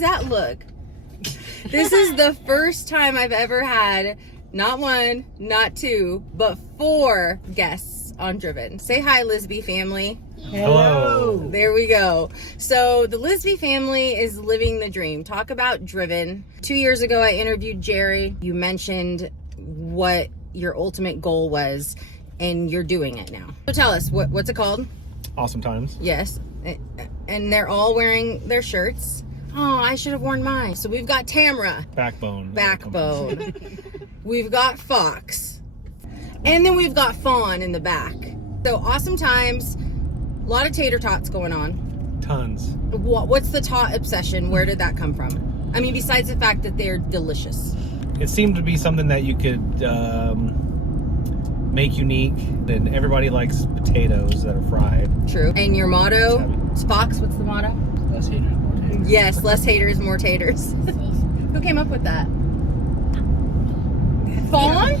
does that look? This is the first time I've ever had not one, not two, but 4 guests on Driven. Say hi, Lisby family. Hello. There we go. So the Lisby family is living the dream. Talk about Driven. 2 years ago, I interviewed Jerry. You mentioned what your ultimate goal was, and you're doing it now. So tell us, what's it called? Awesome Times. Yes. And they're all wearing their shirts. Oh, I should have worn mine. So we've got Tamara. Backbone. We've got Fox. And then we've got Fawn in the back. So Awesome Times. A lot of tater tots going on. Tons. What's the tot obsession? Where did that come from? I mean, besides the fact that they're delicious. It seemed to be something that you could make unique. And everybody likes potatoes that are fried. True. And your motto? Fox, what's the motto? Less haters, more taters. Yes, less haters, more taters. Who came up with that? Fawn?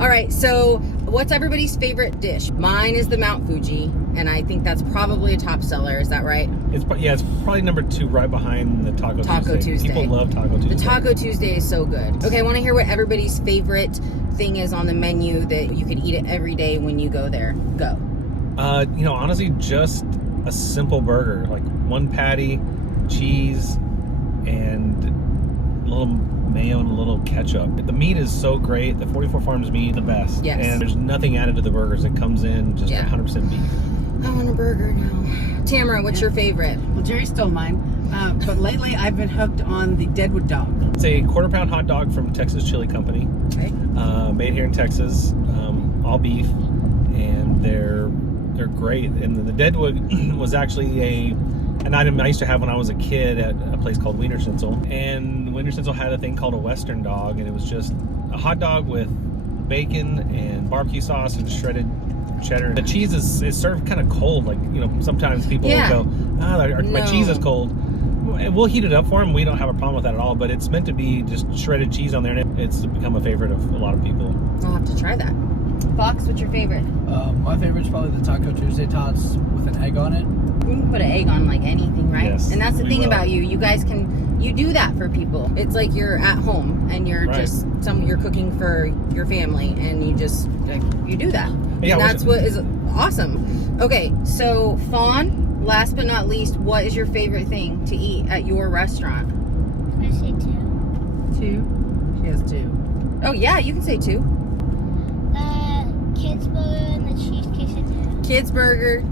All right, so what's everybody's favorite dish? Mine is the Mount Fuji, and I think that's probably a top seller. Is that right? It's probably number 2 right behind the Taco Tuesday. People love Taco Tuesday. The Taco Tuesday is so good. Okay, I want to hear what everybody's favorite thing is on the menu that you could eat it every day when you go there. Go. Honestly, just a simple burger, like 1 patty, cheese, and a little mayo and a little ketchup. The meat is so great. The 44 Farms meat, the best. Yes. And there's nothing added to the burgers. It comes in just 100% beef. I want a burger now. Tamara, what's your favorite? Well, Jerry stole mine. But lately I've been hooked on the Deadwood dog. It's a quarter-pound hot dog from Texas Chili Company. Okay. Made here in Texas. All beef. And they're great. And the Deadwood was actually an item I used to have when I was a kid at a place called Wiener Schnitzel. And Wiener Schnitzel had a thing called a Western dog, and it was just a hot dog with bacon and barbecue sauce and shredded cheddar. The cheese is served kind of cold. Like, sometimes people will go, my cheese is cold. We'll heat it up for them. We don't have a problem with that at all, but it's meant to be just shredded cheese on there, and it's become a favorite of a lot of people. I'll have to try that. Fox, what's your favorite? My favorite's probably the Taco Tuesday tots with an egg on it. You can put an egg on like anything, right? Yes, and that's the thing will. about you. You guys you do that for people. It's like you're at home and you're you're cooking for your family, and you just you do that. Yeah, and that's what is awesome. Okay, so Fawn, last but not least, what is your favorite thing to eat at your restaurant? Can I say 2? 2? She has 2. Oh yeah, you can say 2. Kids burger and the cheese quesadilla. Kids burger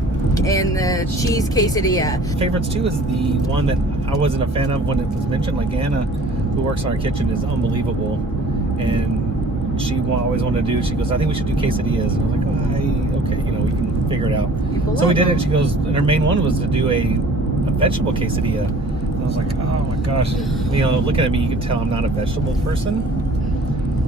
and the cheese quesadilla. Favorites too is the one that I wasn't a fan of when it was mentioned. Like Anna, who works in our kitchen, is unbelievable, and she always wanted to do. She goes, I think we should do quesadillas, and I was like, okay, we can figure it out. So we did it. And she goes, and her main one was to do a vegetable quesadilla. And I was like, oh my gosh, looking at me, you can tell I'm not a vegetable person.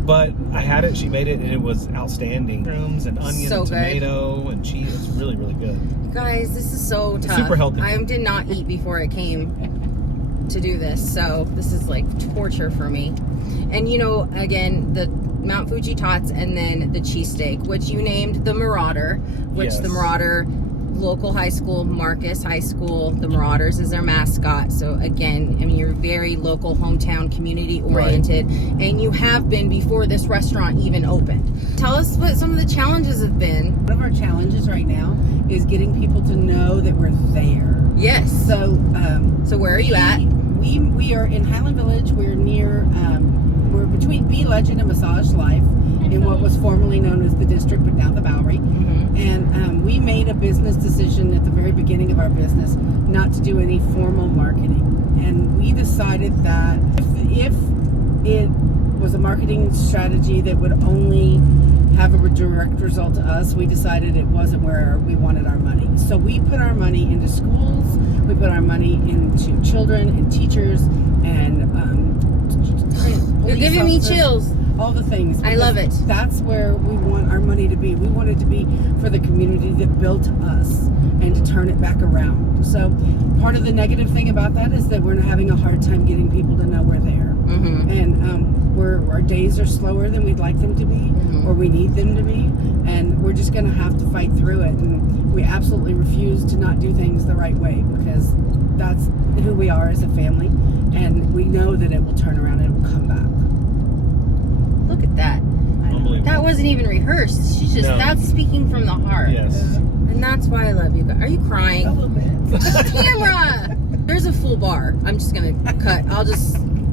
But I had it, she made it, and it was outstanding. Mushrooms and onion and tomato and cheese. It's really, really good. Guys, this is so tough. Super healthy. I did not eat before I came to do this, so this is like torture for me. And again, the Mount Fuji tots and then the cheesesteak, which you named the Marauder, which the Marauder local high school, Marcus High School, the Marauders is their mascot. So again, you're very local, hometown, community oriented, and you have been before this restaurant even opened. Tell us what some of the challenges have been. One of our challenges right now is getting people to know that we're there. Yes. So where are you at? We are in Highland Village. We're near, we're between Bee Legend and Massage Life in what was formerly known as the District, but now the Bowery. And we made a business decision at the very beginning of our business not to do any formal marketing. And we decided that if it was a marketing strategy that would only have a direct result to us, we decided it wasn't where we wanted our money. So we put our money into schools, we put our money into children and teachers and You're giving me chills. All the things. I love it. That's where we want our money to be. We want it to be for the community that built us and to turn it back around. So part of the negative thing about that is that we're having a hard time getting people to know we're there. And our days are slower than we'd like them to be or we need them to be. And we're just going to have to fight through it. And we absolutely refuse to not do things the right way because that's who we are as a family, and we know that it will turn around and it will come back. Look at that. Unbelievable. That wasn't even rehearsed. She's just, No. that's speaking from the heart. Yes. And that's why I love you guys. Are you A crying? little bit. Camera! There's a full bar. I'm just going to cut.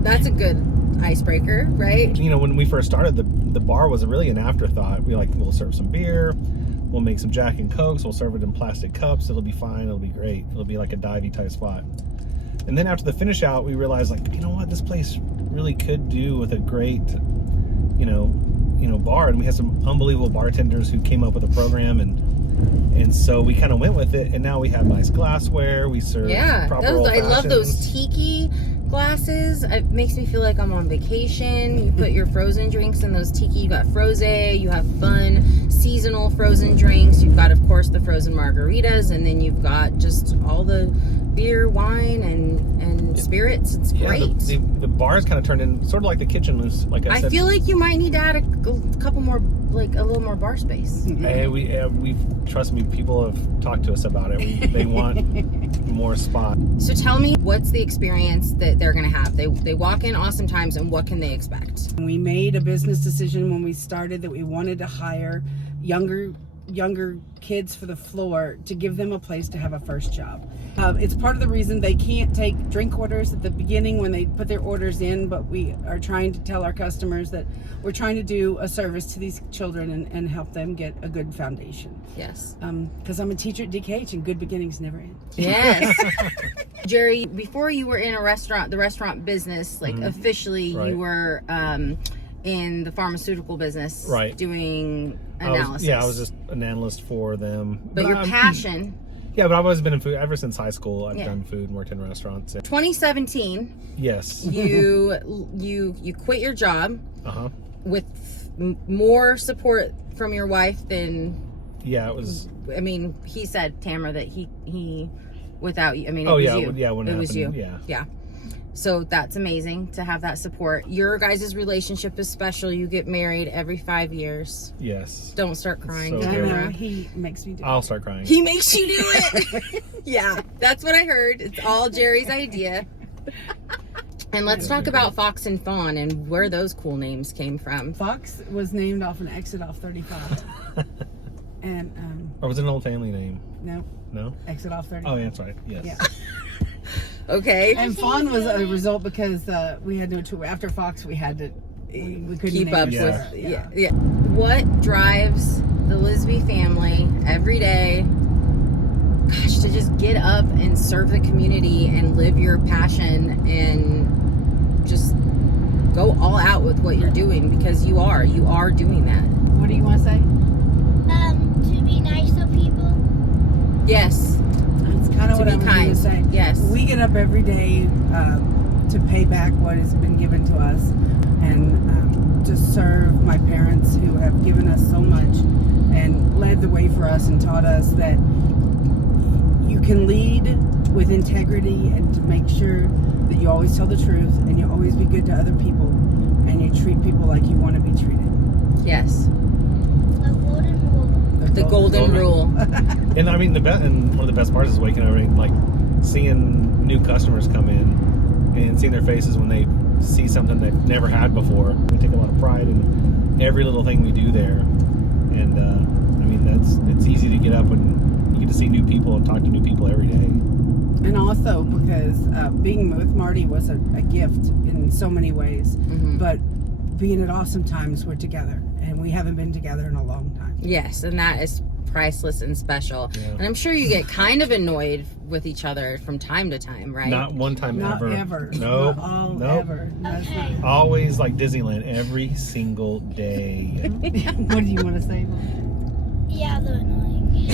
That's a good icebreaker, right? You know, when we first started, the bar was really an afterthought. We'll serve some beer, we'll make some Jack and Cokes, we'll serve it in plastic cups, it'll be fine, it'll be great. It'll be like a divey type spot. And then after the finish out, we realized, like, you know what, this place really could do with a great, you know, bar. And we had some unbelievable bartenders who came up with a program, and so we kind of went with it. And now we have nice glassware. We serve proper old I love those fashions. tiki glasses. It makes me feel like I'm on vacation. You put your frozen drinks in those tiki. You got frosé. You have fun seasonal frozen drinks. You've got, of course, the frozen margaritas, and then you've got just all the beer, wine, and spirits. It's great. The bar's kind of turned in sort of like the kitchen was, like I said. I feel like you might need to add a couple more, like a little more bar space. Hey, we've trust me, people have talked to us about it. They want more spot. So tell me, what's the experience that they're going to have? They walk in Awesome Times, and what can they expect? We made a business decision when we started that we wanted to hire younger kids for the floor to give them a place to have a first job. It's part of the reason they can't take drink orders at the beginning when they put their orders in, but we are trying to tell our customers that we're trying to do a service to these children and help them get a good foundation. Yes. Because I'm a teacher at DKH and good beginnings never end. Yes. Jerry, before you were in the restaurant business, like officially, Right. you were in the pharmaceutical business, Right. doing analysis. I was just an analyst for them. But your passion, Yeah, but I've always been in food ever since high school. I've Yeah. done food and worked in restaurants. 2017, Yes. you quit your job Uh-huh. with more support from your wife than, Yeah, it was. I mean, he said, Tamara, that he without you, I mean, it Oh, was yeah, you. when it was you. happened, yeah. So that's amazing to have that support. Your guys' relationship is special. You get married every 5 years. Yes. Don't start crying, So I know, Tamara. he makes me do I'll start crying. He makes you do it. Yeah, that's what I heard. It's all Jerry's idea. And let's talk about Fox and Fawn and where those cool names came from. Fox was named off an exit off 35. And, Or was it an old family name? no, No? exit off 35. Oh, yeah, that's right. Yes. Yeah. Okay. And Fawn was a result because we had to, after Fox, we had to, we couldn't Keep name up it. Yeah. with yeah. What drives the Lisby family every day? Gosh, to just get up and serve the community and live your passion and just go all out with what you're doing, because you are doing that. What do you want to say? To be nice to people. Yes. That's kind of To what be I was going kind. to say. Yes. We get up every day to pay back what has been given to us and to serve my parents who have given us so much and led the way for us and taught us that you can lead with integrity and to make sure that you always tell the truth and you always be good to other people and you treat people like you want to be treated. Yes. The golden rule. The golden rule. And I mean, and one of the best parts is waking up and like seeing new customers come in and seeing their faces when they see something they've never had before. We take a lot of pride in every little thing we do there. And I mean, it's easy to get up and you get to see new people and talk to new people every day. And also because being with Marty was a gift in so many ways, but being at Awesome Times, we're together, and we haven't been together in a long time. Yes, and that is priceless and special. Yeah. And I'm sure you get kind of annoyed with each other from time to time, right? Not one time Not ever. ever. Nope. Not all Nope. ever. That's Okay. Always like Disneyland every single day. not- What do you want to say, Mom? Yeah, they're annoying.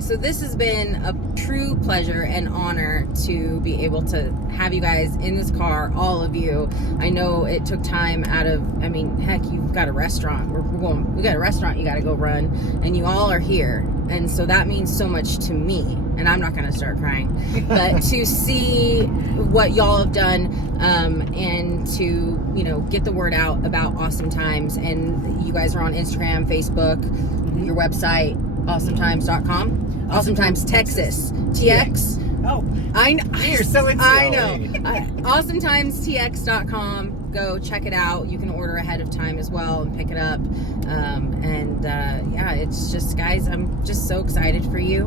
So this has been a true pleasure and honor to be able to have you guys in this car, all of you. I know it took time out of, I mean, heck, you've got a restaurant. We got a restaurant you got to go run, and you all are here. And so that means so much to me, and I'm not going to start crying, but to see what y'all have done, and to, you know, get the word out about Awesome Times. And you guys are on Instagram, Facebook, your website, awesometimes.com. Awesome Times Texas. TX. Oh, you're so excited. I know. AwesomeTimesTX.com. Go check it out. You can order ahead of time as well and pick it up. Yeah, it's just, guys, I'm just so excited for you.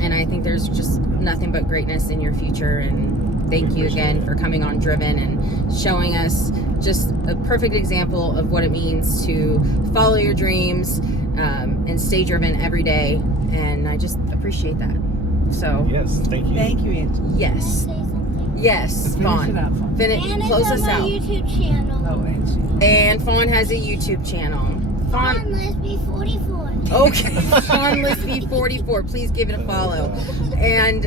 And I think there's just nothing but greatness in your future. And thank you again for coming on Driven and showing us just a perfect example of what it means to follow your dreams and stay driven every day. And I just appreciate that. So Yes, thank you. Thank you, Angie. yes, Say something. yes, Finish Fawn. it up, Fawn. Finish. And it's Close on us my out. YouTube channel. Oh, Angie. And Fawn has a YouTube channel. On Fawn. Lisby 44. Okay, Fawn Lisby 44. Please give it a follow. And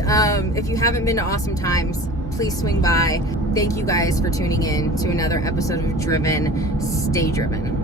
if you haven't been to Awesome Times, please swing by. Thank you guys for tuning in to another episode of Driven. Stay driven.